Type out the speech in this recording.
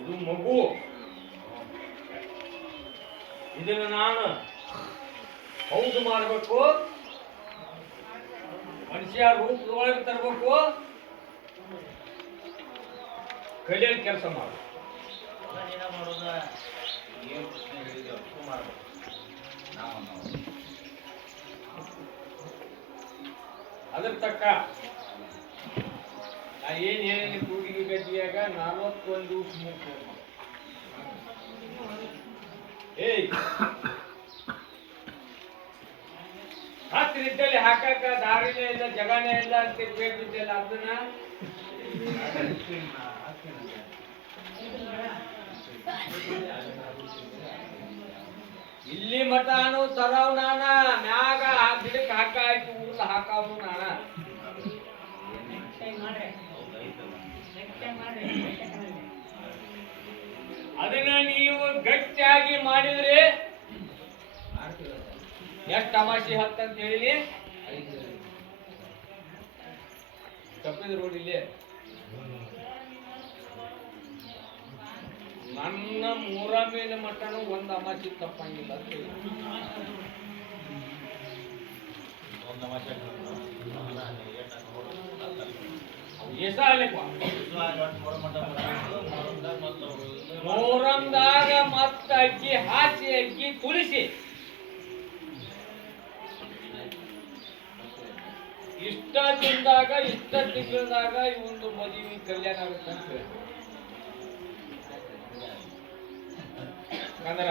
ಇದು ಮಗು. ಇದನ್ನ ನಾನು ಹೌದು ಮಾಡಬೇಕು. ಮನುಷ್ಯ ರೂಪದೊಳಗೆ ತರಬೇಕು. ಕಲಿಯಲ್ ಕೆಲಸ ಮಾಡು. ಅದ್ರ ತಕ್ಕ ನಾ ಏನ್ ಹೇಳಿ ಕೂಡಿಗೆ ಗದ್ದಿಯಾಗ? ನಲವತ್ತೊಂದು ಮುಗ್ದು ಏಯ್! ರಾತ್ರಿ ಇದ್ದಲ್ಲಿ ಹಾಕಾಕ ದಾರಿನೇ ಇಲ್ಲ, ಜಗನೇ ಇಲ್ಲ ಅಂತ ಬೇಕಿದ್ದಲ್ಲ ಅದನ್ನ ಇಲ್ಲಿ ಮಠಾನು ತರವ್ ನಾನ. ಮ್ಯಾಗ ಗಿಡಕ್ಕೆ ಹಾಕ ಆಯ್ತು ಊರ್ಲ ಹಾಕಾವು ಅದನ್ನ ನೀವು ಗಟ್ಟಿಯಾಗಿ ಮಾಡಿದ್ರೆ ಎಷ್ಟು ತಮಾಷೆ ಹತ್ತಂತ ಹೇಳಿ ತಪ್ಪಿದ ರೋಡ್ ಇಲ್ಲಿ. ನನ್ನ ಮೂರ ಮೇಲೆ ಮಟ್ಟನು ಒಂದು ಅಮಾಸಿ ತಪ್ಪಂಗಿಲ್ಲ ಅಂತ ಹೇಳಿ. ಎಸ ಅಲ್ಲಪ್ಪ ಮೊಹರಂದಾಗ ಮತ್ತ ಅಕ್ಕಿ ಹಾಸಿ, ಅಕ್ಕಿ ತುಳಿಸಿ ಇಷ್ಟ ದಿನದಾಗ ಇಷ್ಟ ತಿಂಗಳದಾಗ ಒಂದು ಮದುವೆ ಕಲ್ಯಾಣ ಆಗುತ್ತೆ ಅಂತ. ಕನ್ನಡ